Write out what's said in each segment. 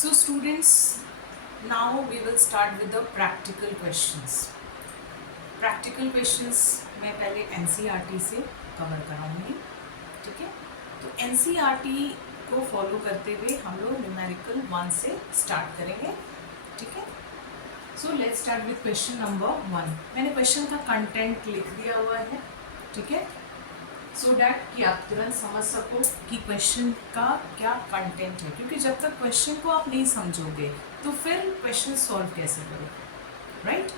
So students, now we will start with the practical questions. Practical questions मैं पहले NCERT से cover कराऊंगी, ठीक है। तो NCERT को फॉलो करते हुए हम लोग न्यूमेरिकल 1 से स्टार्ट करेंगे, ठीक है। So let's start with question number 1। मैंने क्वेश्चन का कंटेंट लिख दिया हुआ है, ठीक है, सो डैट कि आप तुरंत समझ सको कि क्वेश्चन का क्या कंटेंट है, क्योंकि जब तक क्वेश्चन को आप नहीं समझोगे तो फिर क्वेश्चन सॉल्व कैसे करोगे, राइट।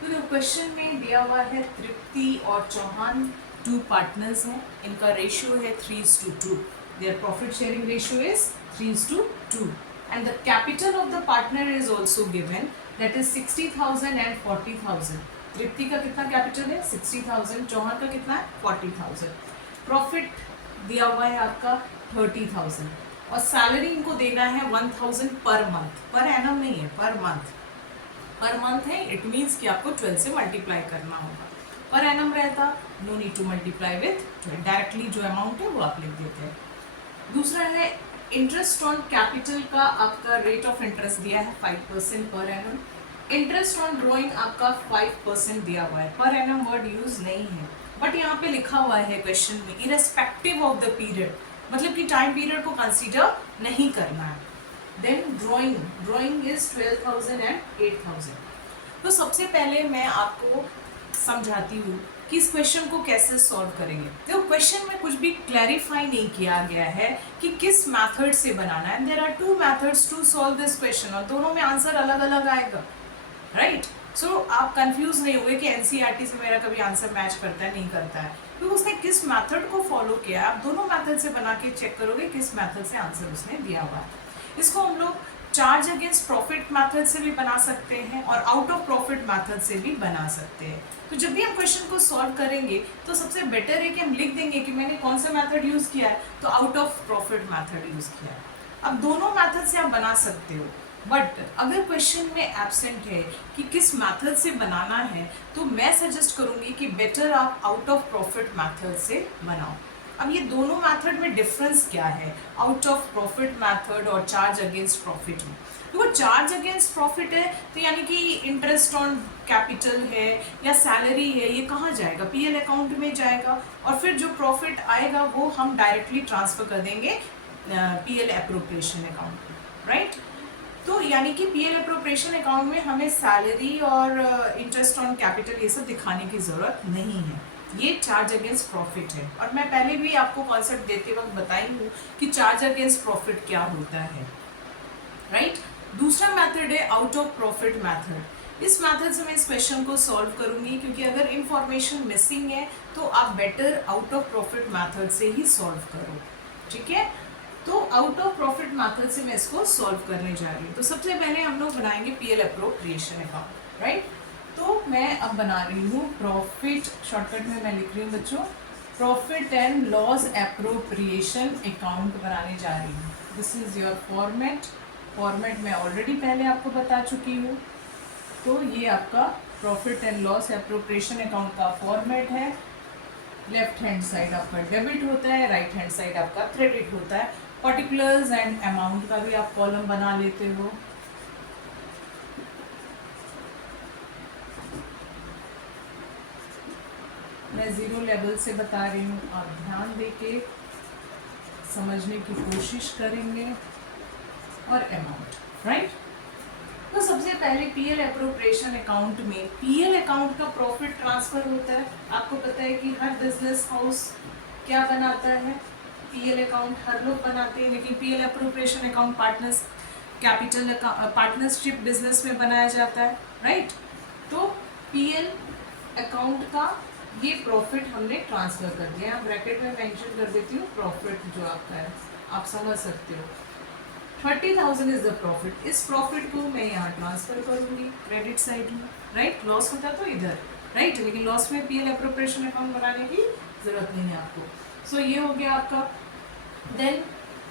तो क्वेश्चन में दिया हुआ है तृप्ति और चौहान 2 पार्टनर्स हैं, इनका रेशियो है 3:2। Their profit sharing ratio is 3:2 and the capital of the partner is also given, that is 60,000 and 40,000। तृप्ति का कितना कैपिटल है 60,000, चौहान का कितना है 40,000। प्रॉफिट दिया हुआ है आपका 30,000 और सैलरी इनको देना है 1,000 पर मंथ, पर एनम नहीं है, पर मंथ। पर मंथ है, इट मीन्स कि आपको 12 से मल्टीप्लाई करना होगा। पर एनम रहता, no need to multiply with 12, directly जो अमाउंट है वो आप लिख देते हैं। दूसरा है इंटरेस्ट ऑन कैपिटल का आपका रेट ऑफ इंटरेस्ट दिया है 5% per annum. Interest on drawing आपका 5% दिया हुआ है, पर एनम वर्ड यूज नहीं है, बट यहाँ पे लिखा हुआ है क्वेश्चन में इरेस्पेक्टिव ऑफ द पीरियड, मतलब कि टाइम पीरियड को कंसीडर नहीं करना है। Then drawing is 12,000 and 8,000। तो सबसे पहले मैं आपको समझाती हूँ कि इस क्वेश्चन को कैसे सॉल्व करेंगे। तो क्वेश्चन में कुछ भी क्लैरिफाई नहीं किया गया है कि किस मेथड से बनाना है। There are 2 methods to solve this question और दोनों में आंसर अलग अलग आएगा, राइट। सो आप कंफ्यूज नहीं हुए कि एनसीईआरटी से मेरा कभी आंसर मैच करता है नहीं करता है, तो उसने किस मेथड को फॉलो किया है। आप दोनों मेथड से बना के चेक करोगे किस मेथड से आंसर उसने दिया हुआ है। इसको हम लोग चार्ज अगेंस्ट प्रॉफिट मेथड से भी बना सकते हैं और आउट ऑफ प्रॉफिट मेथड से भी बना सकते हैं। तो जब भी हम क्वेश्चन को सॉल्व करेंगे तो सबसे बेटर है कि हम लिख देंगे कि मैंने कौन सा मेथड यूज किया है, तो out of profit method use किया है। अब दोनों मेथड से आप बना सकते हो, बट अगर क्वेश्चन में एब्सेंट है कि किस मेथड से बनाना है, तो मैं सजेस्ट करूंगी कि बेटर आप आउट ऑफ प्रॉफिट मेथड से बनाओ। अब ये दोनों मेथड में डिफरेंस क्या है, आउट ऑफ प्रॉफिट मेथड और चार्ज अगेंस्ट प्रॉफिट में। तो वो चार्ज अगेंस्ट प्रॉफिट है, तो यानी कि इंटरेस्ट ऑन कैपिटल है या सैलरी है, ये कहाँ जाएगा, पीएल अकाउंट में जाएगा, और फिर जो प्रॉफिट आएगा वो हम डायरेक्टली ट्रांसफर कर देंगे पीएल एप्रोप्रिएशन अकाउंट में, राइट। तो यानी कि पीएल एप्रोप्रिएशन अकाउंट में हमें सैलरी और इंटरेस्ट ऑन कैपिटल ये सब दिखाने की ज़रूरत नहीं है, ये चार्ज अगेंस्ट प्रॉफिट है। और मैं पहले भी आपको कॉन्सेप्ट देते वक्त बताई हूँ कि चार्ज अगेंस्ट प्रॉफिट क्या होता है, राइट। दूसरा मेथड है आउट ऑफ प्रॉफिट मेथड। इस मेथड से मैं इस क्वेश्चन को सॉल्व करूंगी, क्योंकि अगर इंफॉर्मेशन मिसिंग है तो आप better out of profit method से ही सॉल्व करो, ठीक है। तो आउट ऑफ प्रॉफिट मेथड से मैं इसको सॉल्व करने जा रही हूँ। तो सबसे पहले हम लोग बनाएंगे पीएल एप्रोप्रिएशन अकाउंट, राइट। तो मैं अब बना रही हूँ प्रॉफिट, शॉर्टकट में मैं लिख रही हूँ बच्चों, profit and loss appropriation account बनाने जा रही हूँ। दिस इज योर फॉर्मेट मैं ऑलरेडी पहले आपको बता चुकी हूँ। तो ये आपका profit and loss appropriation account का फॉर्मेट है। लेफ्ट हैंड साइड आपका डेबिट होता है, राइट हैंड साइड आपका क्रेडिट होता है। पर्टिकुलर्स एंड अमाउंट का भी आप कॉलम बना लेते हो। मैं 0 लेवल से बता रही हूँ, आप ध्यान देके समझने की कोशिश करेंगे। और अमाउंट, राइट। तो सबसे पहले पीएल एप्रोप्रिएशन अकाउंट में पीएल अकाउंट का प्रॉफिट ट्रांसफर होता है। आपको पता है कि हर बिजनेस हाउस क्या बनाता है, पीएल अकाउंट हर लोग बनाते हैं, लेकिन PL appropriation account partners capital partnership business में बनाया जाता है, राइट। तो पीएल अकाउंट का ये प्रॉफिट हमने ट्रांसफर कर दिया। ब्रैकेट में मेंशन कर देती हूँ प्रॉफिट जो आपका है, आप समझ सकते हो। 30,000 इज द प्रॉफिट। इस प्रॉफिट को मैं यहाँ ट्रांसफर करूंगी क्रेडिट साइड में, राइट। लॉस होता तो इधर, राइट, लेकिन लॉस में पीएल एप्रोप्रिएशन अकाउंट बनाने की जरूरत नहीं है आपको। सो ये हो गया आपका। देन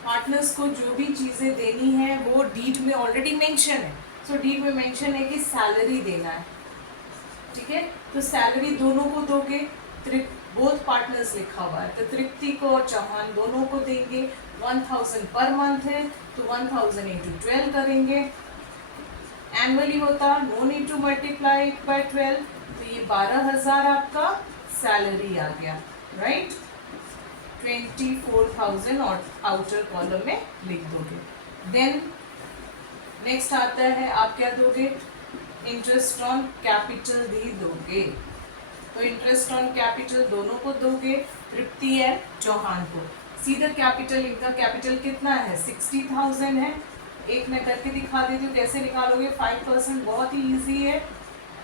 पार्टनर्स को जो भी चीज़ें देनी है वो डीड में ऑलरेडी मेंशन है। सो डीड में मेंशन है कि सैलरी देना है, ठीक है। तो सैलरी दोनों को दोगे, बोथ पार्टनर्स लिखा हुआ है, तो तृप्ति को और चौहान दोनों को देंगे। 1000 पर मंथ है तो 1000 इंटू 12 करेंगे, एनुअली होता, no need to multiply by 12, तो ये 12,000 आपका सैलरी आ गया, राइट। 24,000 और आउटर कॉलम में लिख दोगे। देन नेक्स्ट आता है, आप क्या दोगे, इंटरेस्ट ऑन कैपिटल भी दोगे, तो इंटरेस्ट ऑन कैपिटल दोनों को दोगे, तृप्ति एंड चौहान को। सीधा कैपिटल, इनका कैपिटल कितना है, 60,000 है। एक मैं करके दिखा देती हूँ कैसे निकालोगे, 5% बहुत ही इजी है,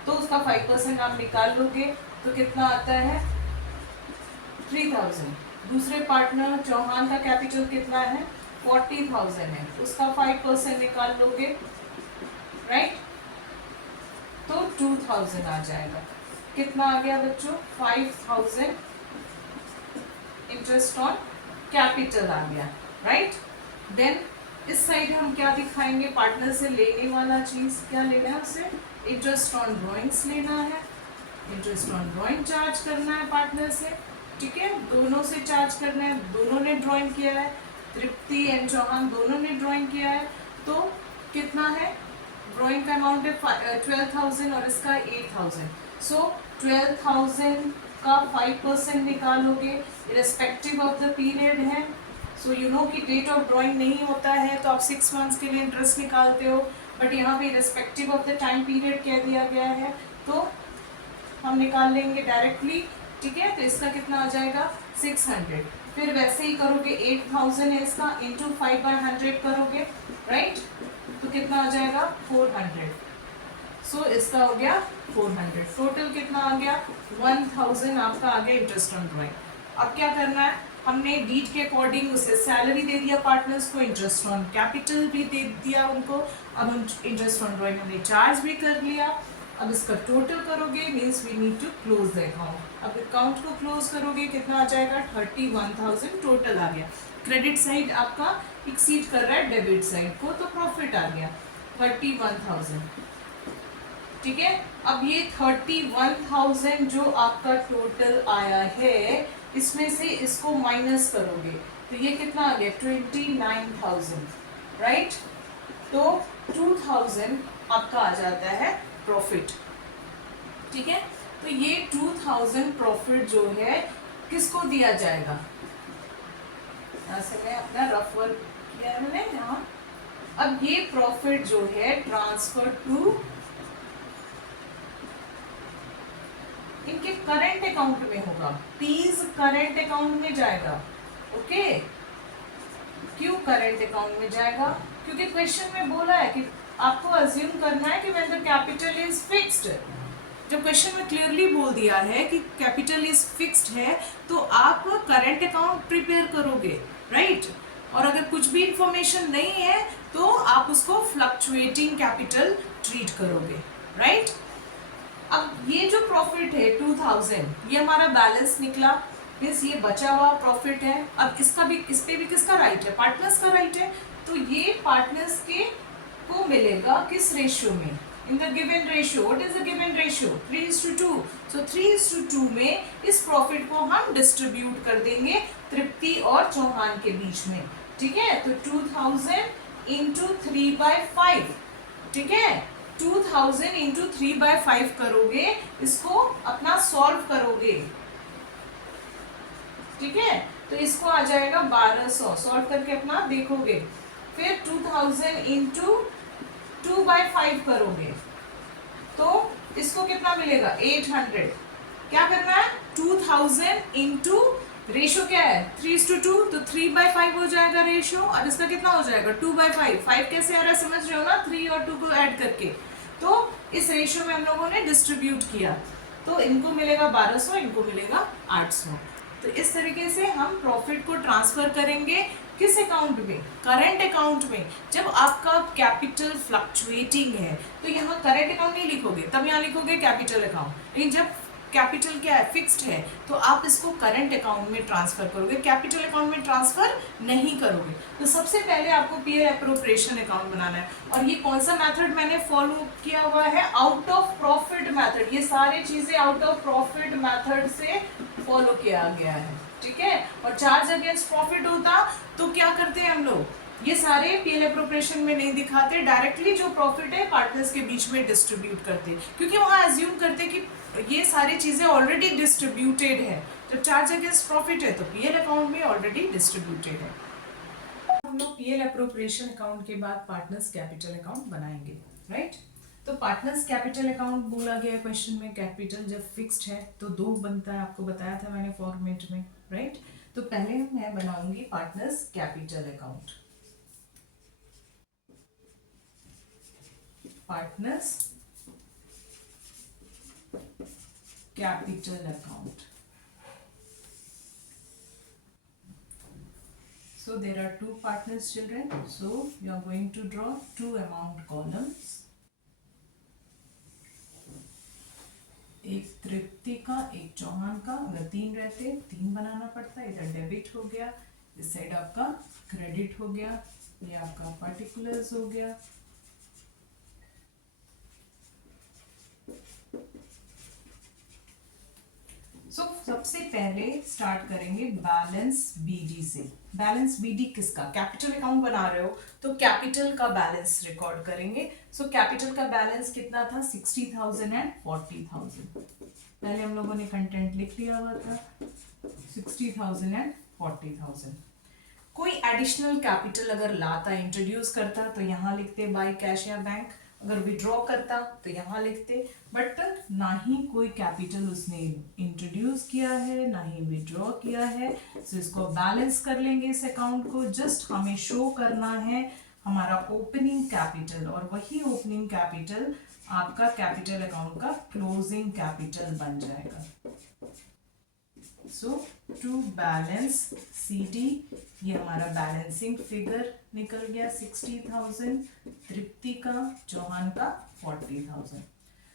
तो उसका 5% आप निकाल लोगे तो कितना आता है, 3,000। दूसरे पार्टनर चौहान का कैपिटल कितना है, 40,000 है, उसका 5% निकाल लोगे, राइट, तो 2,000 आ जाएगा। कितना आ गया बच्चों, 5,000 इंटरेस्ट ऑन कैपिटल आ गया, राइट। देन इस साइड हम क्या दिखाएंगे, पार्टनर से लेने वाला चीज क्या लेना है, उसे इंटरेस्ट ऑन ड्रॉइंग्स लेना है, इंटरेस्ट ऑन ड्रॉइंग चार्ज करना है पार्टनर से, ठीक है, दोनों से चार्ज करना है, दोनों ने ड्राइंग किया है, तृप्ति एंड चौहान दोनों ने ड्राइंग किया है, तो कितना है, ड्राइंग का अमाउंट है 12,000 और इसका 8,000, सो 12,000 का 5% निकालोगे, इरेस्पेक्टिव ऑफ द पीरियड है, सो यू नो कि डेट ऑफ ड्राइंग नहीं होता है तो आप 6 मंथ्स के लिए इंटरेस्ट निकालते हो, बट यहाँ पे irrespective of the time period कह दिया गया है, तो हम निकाल लेंगे डायरेक्टली, ठीक है। तो इसका कितना आ जाएगा, 600। फिर वैसे ही करोगे, 8,000 है इसका, इंटू 5/100 करोगे, राइट, तो कितना आ जाएगा, 400। सो इसका हो गया 400, टोटल कितना आ गया, 1,000 आपका आ गया इंटरेस्ट ऑन ड्राइंग। अब क्या करना है, हमने डीड के अकॉर्डिंग उसे सैलरी दे दिया पार्टनर्स को, इंटरेस्ट ऑन कैपिटल भी दे दिया उनको, अब इंटरेस्ट ऑन ड्राइंग हमने चार्ज भी कर लिया। अब इसका टोटल करोगे, means we need to close the account. अब अकाउंट को क्लोज करोगे, कितना आ जाएगा, 31,000 टोटल आ गया। क्रेडिट साइड आपका एक्सीड कर रहा है डेबिट साइड को, तो प्रॉफिट आ गया 31,000, ठीक है। अब ये 31,000 जो आपका टोटल आया है, इसमें से इसको माइनस करोगे तो ये कितना आ गया, 29,000, राइट, तो 2,000 आपका आ जाता है प्रॉफिट, ठीक है। तो ये 2,000 प्रॉफिट जो है किसको दिया जाएगा, यहाँ से मैं अपना रफ वर्क किया है मैंने यहाँ। अब ये प्रॉफिट जो है ट्रांसफर टू इनके करंट अकाउंट में होगा, प्लीज करंट अकाउंट में जाएगा, ओके। क्यों करंट अकाउंट में जाएगा, क्योंकि क्वेश्चन में बोला है कि आपको अज्यूम करना है कि when the capital is fixed. जब क्वेश्चन में क्लियरली बोल दिया है कि कैपिटल इज फिक्स्ड है, तो आप करंट अकाउंट प्रिपेयर करोगे, राइट। और अगर कुछ भी इंफॉर्मेशन नहीं है तो आप उसको फ्लक्चुएटिंग कैपिटल ट्रीट करोगे, राइट। अब ये जो प्रॉफिट है 2,000, ये हमारा बैलेंस निकला, मीन्स ये बचा हुआ प्रॉफिट है। अब इसका भी, इस पे भी किसका राइट है, पार्टनर्स का राइट है, तो ये पार्टनर्स के को मिलेगा किस रेशियो में, in the given ratio. What is the given ratio, 3:2। सो 3:2 में इस प्रॉफिट को हम डिस्ट्रीब्यूट कर देंगे तृप्ति और चौहान के बीच में, ठीक है। तो 2,000 इंटू 3/5, ठीक है, 2,000 इंटू 3/5 करोगे, इसको अपना सॉल्व करोगे, ठीक है। तो इसको आ जाएगा 1200, सॉल्व करके अपना देखोगे। फिर 2,000 इंटू 2/5 करोगे तो इसको कितना मिलेगा, 800। क्या करना है, 2,000 इंटू रेशियो क्या है 3:2, तो 3/5 हो जाएगा रेशियो, और इसका कितना हो जाएगा 2/5। 5 कैसे आ रहा है समझ रहे हो ना, 3 और 2 को ऐड करके, तो इस रेशियो में हम लोगों ने डिस्ट्रीब्यूट किया, तो इनको मिलेगा 1200, इनको मिलेगा 800। तो इस तरीके से हम प्रॉफिट को ट्रांसफर करेंगे किस अकाउंट में, करंट अकाउंट में। जब आपका कैपिटल फ्लक्चुएटिंग है तो यहाँ करंट अकाउंट नहीं लिखोगे, तब यहाँ लिखोगे कैपिटल अकाउंट। लेकिन जब कैपिटल क्या है, फिक्स्ड है, तो आप इसको करंट अकाउंट में ट्रांसफर करोगे, कैपिटल अकाउंट में ट्रांसफर नहीं करोगे। तो सबसे पहले आपको पीयर एप्रोप्रिएशन अकाउंट बनाना है, और ये कौन सा मेथड मैंने फॉलो किया हुआ है, आउट ऑफ प्रॉफिट मेथड। ये सारी चीजें आउट ऑफ प्रॉफिट मेथड से फॉलो किया गया है, ठीक है। और चार्ज अगेंस्ट प्रॉफिट होता तो क्या करते हैं हम लोग, ये सारे पीएल एप्रोप्रिएशन में नहीं दिखाते, डायरेक्टली जो प्रॉफिट है पार्टनर्स के बीच में डिस्ट्रीब्यूट करते, क्योंकि वहां एज्यूम करते कि ये सारी चीजें ऑलरेडी डिस्ट्रीब्यूटेड है। जब चार्ज अगेंस्ट प्रॉफिट है तो पीएल अकाउंट में ऑलरेडी डिस्ट्रीब्यूटेड है। हम लोग पीएल एप्रोप्रिएशन अकाउंट के बाद पार्टनर्स कैपिटल अकाउंट बनाएंगे, राइट। तो पार्टनर्स कैपिटल अकाउंट बोला गया क्वेश्चन में, कैपिटल जब फिक्स्ड है तो दो बनता है, आपको बताया था मैंने फॉर्मेट में, राइट। तो पहले मैं बनाऊंगी partners capital account, partners capital account. So there are two partners, children. So you are going to draw two amount columns. एक तृप्ति का, एक चौहान का। अगर तीन रहते तीन बनाना पड़ता। इधर डेबिट हो गया, इस साइड आपका क्रेडिट हो गया, ये आपका पार्टिकुलर्स हो गया। सो सबसे पहले स्टार्ट करेंगे बैलेंस बीडी से। बैलेंस बीडी किसका, कैपिटल अकाउंट बना रहे हो तो कैपिटल का बैलेंस रिकॉर्ड करेंगे। सो कैपिटल का बैलेंस कितना था, 60,000 एंड 40,000। पहले हम लोगों ने कंटेंट लिख लिया हुआ था, 60,000 एंड 40,000। कोई एडिशनल कैपिटल अगर लाता, इंट्रोड्यूस करता तो यहाँ लिखते बाय कैश या बैंक, अगर विड्रॉ करता तो यहाँ लिखते, बट ना ही कोई कैपिटल उसने इंट्रोड्यूस किया है ना ही विड्रॉ किया है। तो इसको बैलेंस कर लेंगे इस अकाउंट को। जस्ट हमें शो करना है हमारा ओपनिंग कैपिटल, और वही ओपनिंग कैपिटल आपका कैपिटल अकाउंट का क्लोजिंग कैपिटल बन जाएगा। सो टू बैलेंस CD, ये हमारा बैलेंसिंग फिगर निकल गया, 60,000 तृप्ति का, चौहान का 40,000।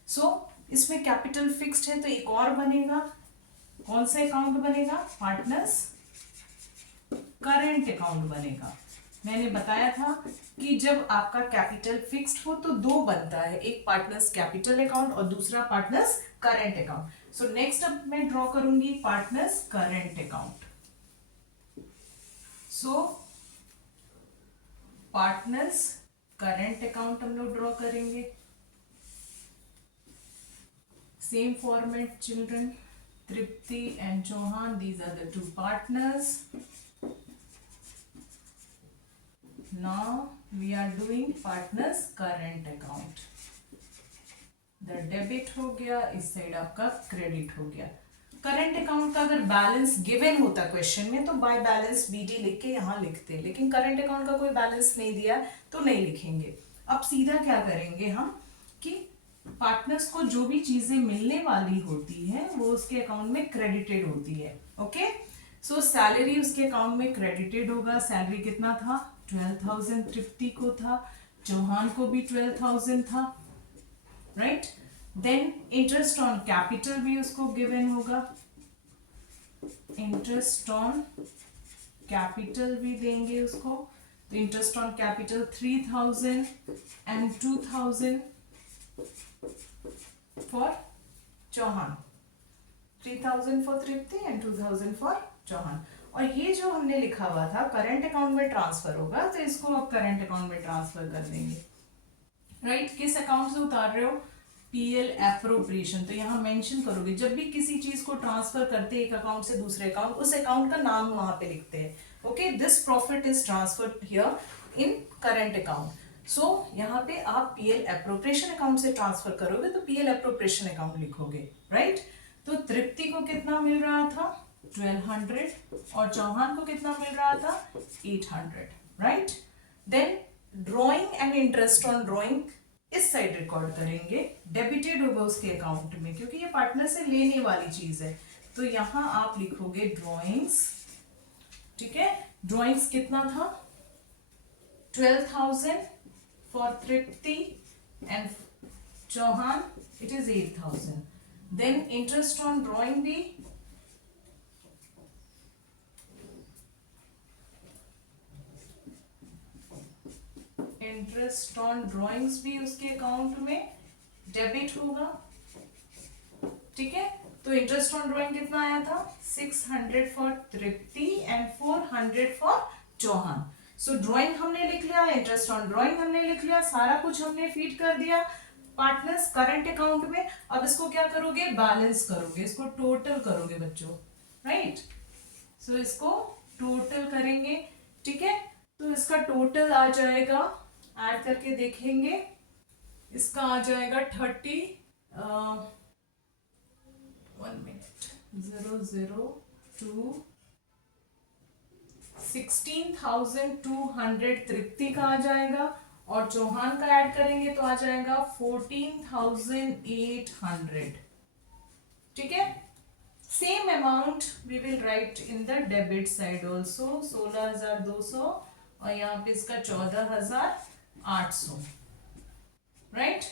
सो इसमें कैपिटल फिक्स्ड है तो एक और बनेगा, कौन सा अकाउंट बनेगा, पार्टनर्स करेंट अकाउंट बनेगा। मैंने बताया था कि जब आपका कैपिटल फिक्स्ड हो तो दो बनता है, एक पार्टनर्स कैपिटल अकाउंट और दूसरा partners current account. So next अब मैं ड्रॉ करूंगी partners current account. So partners current account हम लोग ड्रॉ करेंगे, same format children, Tripti and Chauhan, these are the two partners. Now we are doing partners current account. The debit हो गया, इस side आपका क्रेडिट हो गया। करंट अकाउंट का अगर बैलेंस गिवन होता क्वेश्चन में तो बाय बैलेंस बीडी लिख के यहाँ लिखते, लेकिन करंट अकाउंट का कोई बैलेंस नहीं दिया तो नहीं लिखेंगे। अब सीधा क्या करेंगे हम कि पार्टनर्स को जो भी चीजें मिलने वाली होती है वो उसके अकाउंट में क्रेडिटेड होती है। ओके, सो सैलरी उसके अकाउंट में क्रेडिटेड होगा। सैलरी कितना था, 12,000 तृप्ति को था, चौहान को भी 12,000 था, right. Then interest on capital भी उसको गिवन होगा, इंटरेस्ट ऑन कैपिटल भी देंगे उसको। तो interest on capital 3,000 and 2,000 for Chauhan, 3,000 for Tripti and 2,000 for Chauhan. और ये जो हमने लिखा हुआ था करंट अकाउंट में ट्रांसफर होगा, तो इसको आप करंट अकाउंट में ट्रांसफर कर देंगे, राइट। किस अकाउंट से उतार रहे हो, पीएल एप्रोप्रिएशन। तो यहाँ मेंशन करोगे, जब भी किसी चीज को ट्रांसफर करते एक अकाउंट से दूसरे अकाउंट, उस अकाउंट का नाम वहां पे लिखते हैं। Okay, this profit is transferred here in current account. So यहाँ पे आप पीएल एप्रोप्रिएशन अकाउंट से ट्रांसफर करोगे तो पीएल एप्रोप्रिएशन अकाउंट लिखोगे, राइट। तो तृप्ति को कितना मिल रहा था, 1200, और चौहान को कितना मिल रहा था, 800, right. Then drawing and interest on drawing इस साइड रिकॉर्ड करेंगे, डेबिटेड होगा उसके अकाउंट में क्योंकि ये पार्टनर से लेने वाली चीज है। तो यहां आप लिखोगे ड्रॉइंग्स, ठीक है। ड्रॉइंग्स कितना था, 12,000 for Tripti and Chauhan it is 8,000। देन इंटरेस्ट ऑन ड्रॉइंग भी इंटरेस्ट ऑन ड्रॉइंग्स भी उसके अकाउंट में डेबिट होगा, ठीक है। तो इंटरेस्ट ऑन ड्रॉइंग कितना आया था 600 for Tripti and 400 for Chauhan. So drawing हमने लिख लिया, इंटरेस्ट ऑन ड्राइंग हमने लिख लिया, सारा कुछ हमने फीड कर दिया पार्टनर्स करंट अकाउंट में। अब इसको क्या करोगे, बैलेंस करोगे, इसको टोटल करोगे बच्चों, राइट। सो इसको टोटल करेंगे, ठीक है। तो इसका टोटल आ जाएगा, ऐड करके देखेंगे, इसका आ जाएगा 30 1 मिनट 002 16,200 तृप्ति का आ जाएगा और चौहान का ऐड करेंगे तो आ जाएगा 14,800, ठीक है। Same amount we will write in the debit side also, 16,200 और यहाँ पे इसका 14,800, right.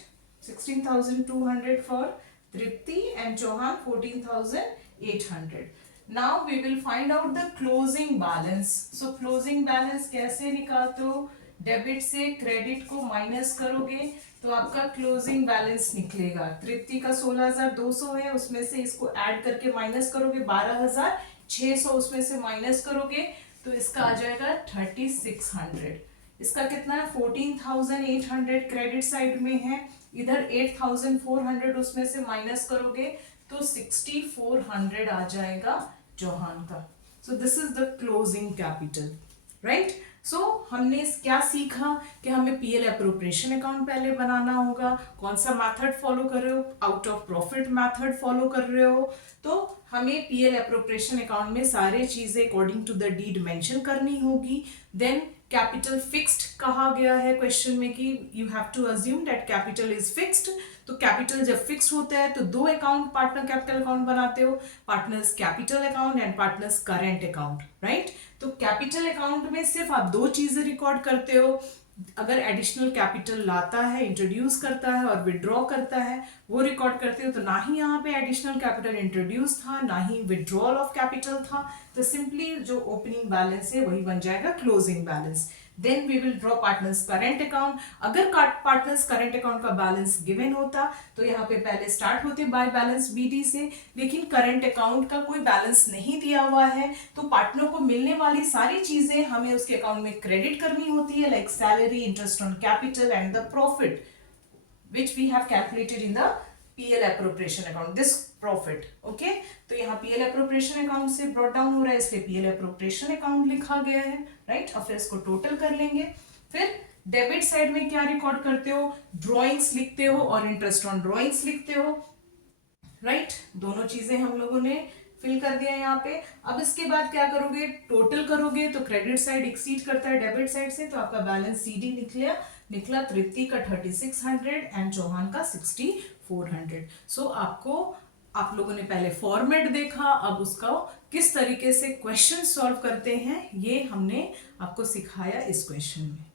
16,200 for Tripti and Chauhan 14,800. Now we will find out the closing balance. So closing balance कैसे निकालते हो, डेबिट से क्रेडिट को माइनस करोगे तो आपका क्लोजिंग बैलेंस निकलेगा। तृप्ति का 16,200 है, उसमें से इसको ऐड करके माइनस करोगे 12,600, उसमें से माइनस करोगे तो इसका आ जाएगा 3,600। इसका कितना है 14,800 क्रेडिट साइड में है, इधर 8,400 उसमें से माइनस करोगे तो 6,400 आ जाएगा चौहान का। So this is the closing capital, right. So हमने क्या सीखा कि हमें पीएल अप्रोप्रिएशन अकाउंट पहले बनाना होगा, कौन सा मेथड फॉलो कर रहे हो, out of profit method follow कर रहे हो तो हमें पीएल अप्रोप्रिएशन अकाउंट में सारे चीजें according to the deed mention करनी होगी। देन कैपिटल फिक्स्ड कहा गया है क्वेश्चन में कि you have to assume that capital is fixed. तो कैपिटल जब फिक्स होता है तो दो अकाउंट पार्टनर कैपिटल अकाउंट बनाते हो, partners capital account and partners current account, right. तो कैपिटल अकाउंट में सिर्फ आप दो चीजें रिकॉर्ड करते हो, अगर एडिशनल कैपिटल लाता है, इंट्रोड्यूस करता है और विड्रॉ करता है वो रिकॉर्ड करते हो। तो ना ही यहाँ पे एडिशनल कैपिटल इंट्रोड्यूस था, ना ही विड्रॉल ऑफ कैपिटल था, तो सिंपली जो ओपनिंग बैलेंस है वही बन जाएगा closing balance. Then we will draw partners current account. अगर पार्टनर्स करेंट अकाउंट का बैलेंस गिवन होता तो यहाँ पे पहले स्टार्ट होते बाय बैलेंस बीडी से, लेकिन करेंट अकाउंट का कोई बैलेंस नहीं दिया हुआ है तो पार्टनर को मिलने वाली सारी चीजें हमें उसके अकाउंट में क्रेडिट करनी होती है, like salary, interest on capital and the profit which we have calculated in the PL appropriation account, this profit, okay. तो यहाँ पीएल अप्रोप्रिएशन अकाउंट से ब्रॉट डाउन हो रहा है इसलिए पीएल अप्रोप्रिएशन अकाउंट लिखा गया है, राइट। अब फिर इसको टोटल कर लेंगे। फिर डेबिट साइड में क्या रिकॉर्ड करते हो, ड्रॉइंग्स लिखते हो और इंटरेस्ट ऑन ड्रॉइंग्स लिखते हो, राइट। दोनों चीजें हम लोगों ने फिल कर दिया यहाँ पे। अब इसके बाद क्या करोगे, टोटल करोगे तो क्रेडिट साइड एक्सीड करता है डेबिट साइड से, तो आपका बैलेंस सीडी निकला तृप्ति का 3,600 एंड चौहान का 6,400। सो आप लोगों ने पहले फॉर्मेट देखा, अब उसका किस तरीके से क्वेश्चन सॉल्व करते हैं ये हमने आपको सिखाया इस क्वेश्चन में।